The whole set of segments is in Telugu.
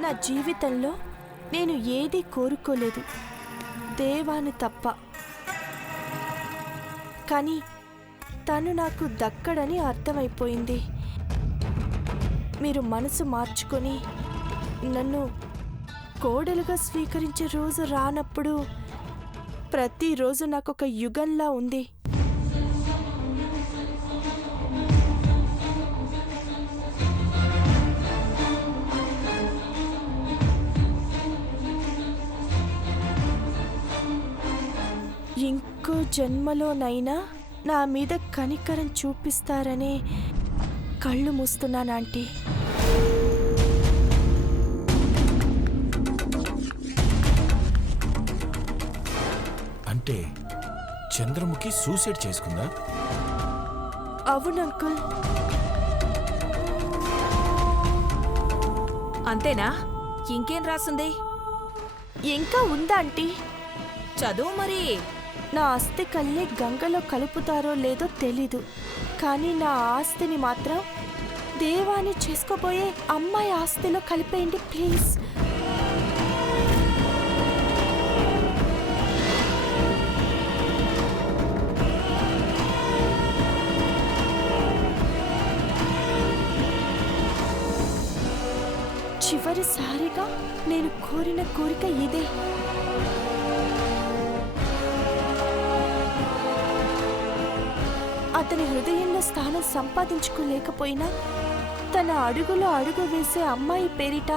నా జీవితంలో నేను ఏదీ కోరుకోలేదు, దేవాని తప్ప. కానీ తను నాకు దక్కడని అర్థమైపోయింది. మీరు మనసు మార్చుకొని నన్ను కోడలుగా స్వీకరించే రోజు రానప్పుడు ప్రతిరోజు నాకొక యుగంలా ఉంది. ఇంకో జన్మలోనైనా నా మీద కనికరం చూపిస్తారనే కళ్ళు మూస్తున్నాను ఆంటీ. అంటే చంద్రముఖి సూసైడ్ చేసుకుందా? అవును అంకుల్. అంతేనా? ఇంకేం రాసుంది? ఇంకా ఉందా ఆంటీ? చదువు మరి. నా ఆస్తి కళ్ళే గంగలో కలుపుతారో లేదో తెలీదు, కానీ నా ఆస్తిని మాత్రం దేవాని చేసుకోబోయే అమ్మాయి ఆస్తిలో కలిపేయండి ప్లీజ్. చివరిసారిగా నేను కోరిన కోరిక ఇదే. అతని హృదయంలో స్థానం సంపాదించుకోలేకపోయినా తన అడుగులో అడుగు వేసే అమ్మాయి పేరిట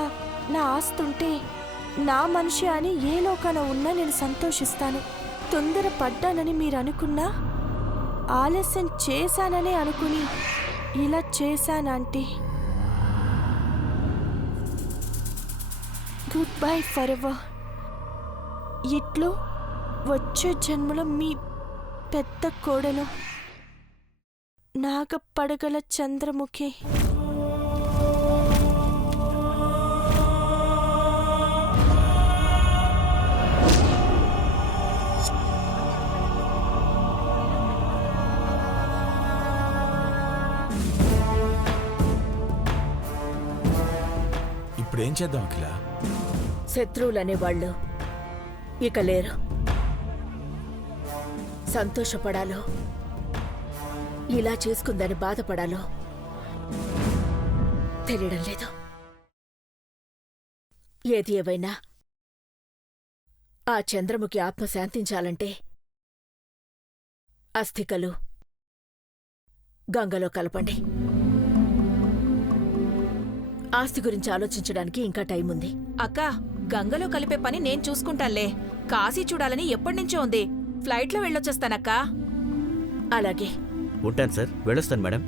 నా ఆస్తుంటే నా మనిషి అని ఏ లోకాన ఉన్నా నేను సంతోషిస్తాను. తొందరపడ్డానని మీరు అనుకున్నా, ఆలస్యం చేశాననే అనుకుని ఇలా చేశానంటీ. Goodbye forever. ఇట్లు వచ్చే జన్మలో మీ పెద్ద కోడలు నాగపడగల చంద్రముఖి. ఇప్పుడేం చేద్దాం అఖిల? శత్రువులనేవాళ్ళు ఇక లేరు. సంతోషపడాలో, ఇలా చేసుకుందని బాధపడాలో తెలియడం లేదు. ఏది ఏవైనా ఆ చంద్రముఖి ఆత్మ శాంతించాలంటే అస్థికలు గంగలో కలపండి. ఆస్తి గురించి ఆలోచించడానికి ఇంకా టైం ఉంది. అక్క, గంగలో కలిపే పని నేను చూసుకుంటానులే. కాశీ చూడాలని ఎప్పటినుంచో ఉంది. ఫ్లైట్లో వెళ్ళొచ్చేస్తానక్కా. అలాగే. ఉంటాను సార్, వెళ్ళొస్తాను మేడం.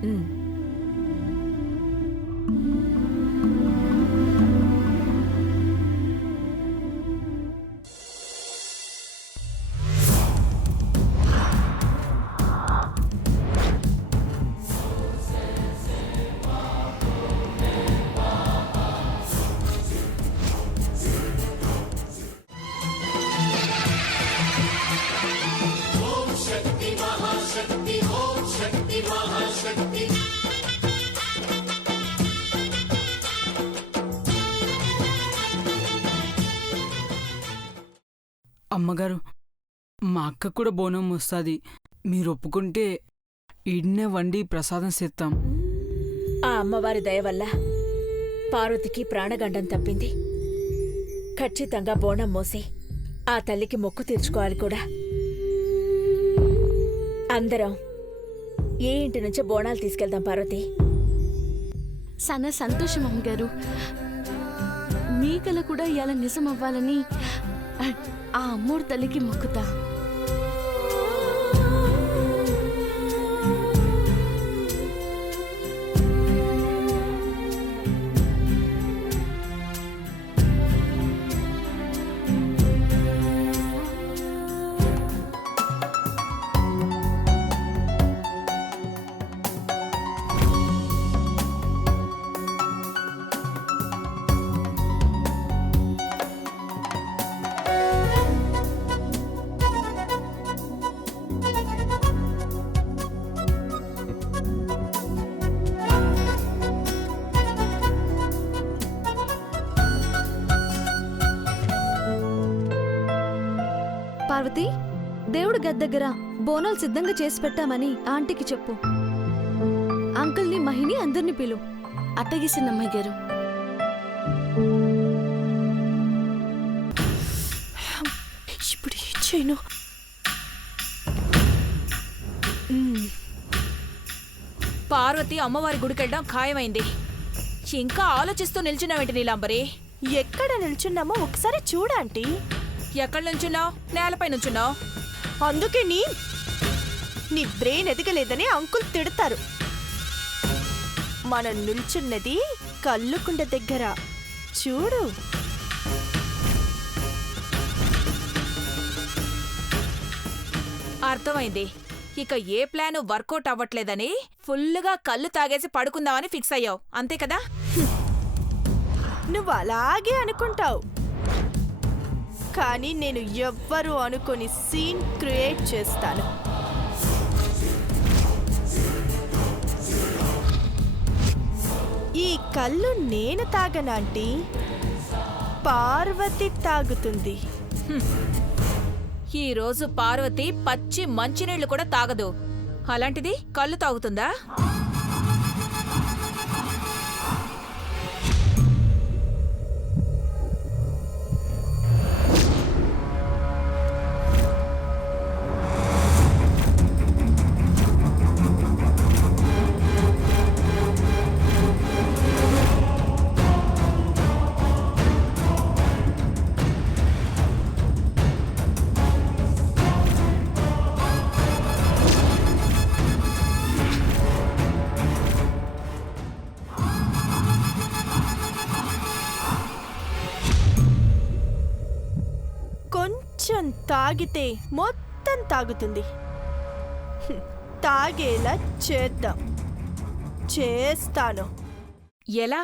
అమ్మగారు, మా అక్క కూడా బోనం వస్తుంది. మీరు ఒప్పుకుంటే ఈడ్నే వండి ప్రసాదం చేస్తాం. ఆ అమ్మవారి దయ వల్ల పార్వతికి ప్రాణగండం తప్పింది. ఖచ్చితంగా బోనం మోసి ఆ తల్లికి మొక్కు తీర్చుకోవాలి కూడా. అందరం ఏ ఇంటి నుంచో బోనాలు తీసుకెళ్దాం పార్వతి. చాలా సంతోషం అమ్మగారు. మీ కల కూడా ఇవాళ నిజం అవ్వాలని ఆ అమ్మోరు తల్లికి మొక్కుతా. పార్వతి, దేవుడి గది దగ్గర బోనాలు సిద్ధంగా చేసి పెట్టామని ఆంటీకి చెప్పు. అంకుల్ని, మహిని అందరినీ పిలు. అట్టగేసింది అమ్మాయి గారు. ఇప్పుడు ఏం చేయను? పార్వతి అమ్మవారి గుడికెళ్ళడం ఖాయమైంది. ఇంకా ఆలోచిస్తూ నిల్చున్నావేంటి నీలాంబరి? ఎక్కడ నిల్చున్నామో ఒకసారి చూడంటీ. ఎక్కడ నుంచున్నావు? నేలపై నుంచున్నావు. అందుకే నీ బ్రెయిన్ ఎదగలేదని అంకుల్ తిడతారు. మనం నిల్చున్నది కల్లుకుండ దగ్గర చూడు. అర్థమైంది. ఇక ఏ ప్లాను వర్కౌట్ అవ్వట్లేదని ఫుల్లుగా కళ్ళు తాగేసి పడుకుందామని ఫిక్స్ అయ్యావు, అంతే కదా? నువ్వు అలాగే అనుకుంటావు, కానీ నేను ఎవ్వరూ అనుకోని సీన్ క్రియేట్ చేస్తాను. ఈ కళ్ళు నేను తాగనాంటి, పార్వతి తాగుతుంది. ఈరోజు పార్వతి పచ్చి మంచినీళ్లు కూడా తాగదు, అలాంటిది కళ్ళు తాగుతుందా? కొంచెం తాగితే మొత్తం తాగుతుంది. తాగేలా చేద్దాం. చేస్తాను. ఎలా?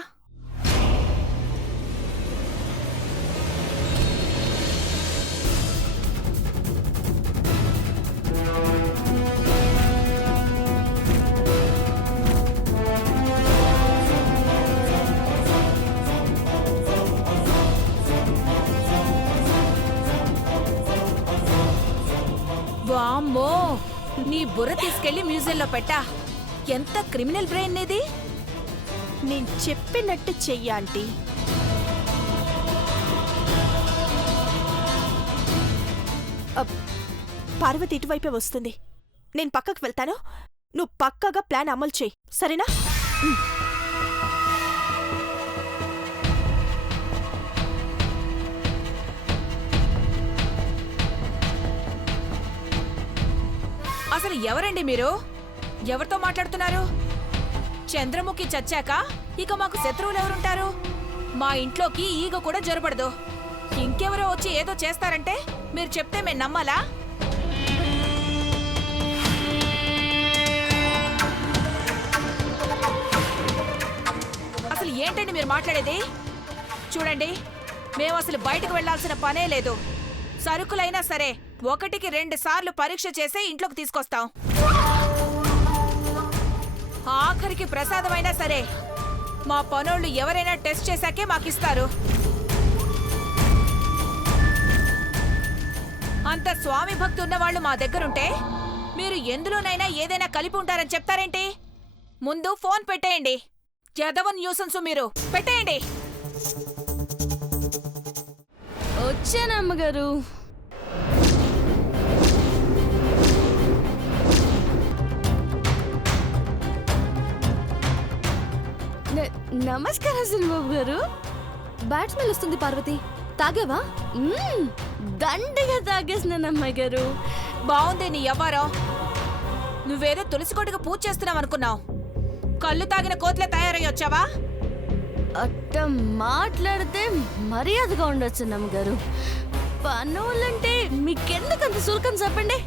వామ్మో, నీ బుర్ర తీసుకెళ్లి మ్యూజియంలో పెట్టా. ఎంత క్రిమినల్ బ్రెయిన్ నీది! నేను చెప్పినట్టు చెయ్యాంటీ. పార్వతి ఇటువైపే వస్తుంది. నేను పక్కకు వెళ్తాను, నువ్వు పక్కగా ప్లాన్ అమలు చేయి, సరేనా? అసలు ఎవరండి మీరు? ఎవరితో మాట్లాడుతున్నారు? చంద్రముఖి చచ్చాక ఇక మాకు శత్రువులు ఎవరుంటారు? మా ఇంట్లోకి ఈగ కూడా జొరబడదు. ఇంకెవరో వచ్చి ఏదో చేస్తారంటే మీరు చెప్తే మేము నమ్మాలా? అసలు ఏంటండి మీరు మాట్లాడేది? చూడండి, మేము అసలు బయటకు వెళ్లాల్సిన పనే లేదు. సరుకులైనా సరే 1కి 2 సార్లు పరీక్ష చేసే ఇంట్లోకి తీసుకొస్తాం. ఆఖరికి ప్రసాదమైనా సరే మా పనోళ్ళు ఎవరైనా టెస్ట్ చేశాకే మాకిస్తారు. అంత స్వామి భక్తి ఉన్నవాళ్లు మా దగ్గరుంటే మీరు ఎందులోనైనా ఏదైనా కలిపి ఉంటారని చెప్తారేంటి? ముందు ఫోన్ పెట్టేయండి. జదవన్ న్యూసెన్స్ మీరు పెట్టేయండి. వచ్చాను అమ్మగారు. నమస్కారం సినిబాబు గారు. బ్యాడ్ స్మెల్ వస్తుంది పార్వతి, తాగావా? దండిగా తాగేసినాను అమ్మాయి గారు. బావుంది నీ ఎవ్వరో. నువ్వేదో తులసికోటగా పూజ చేస్తున్నావు అనుకున్నావు. కళ్ళు తాగిన కోతులే తయారై వచ్చావా? అట్ట మాట్లాడితే మర్యాదగా ఉండొచ్చు అమ్మగారు. పనులంటే మీకెందుకంత సుల్కం చెప్పండి.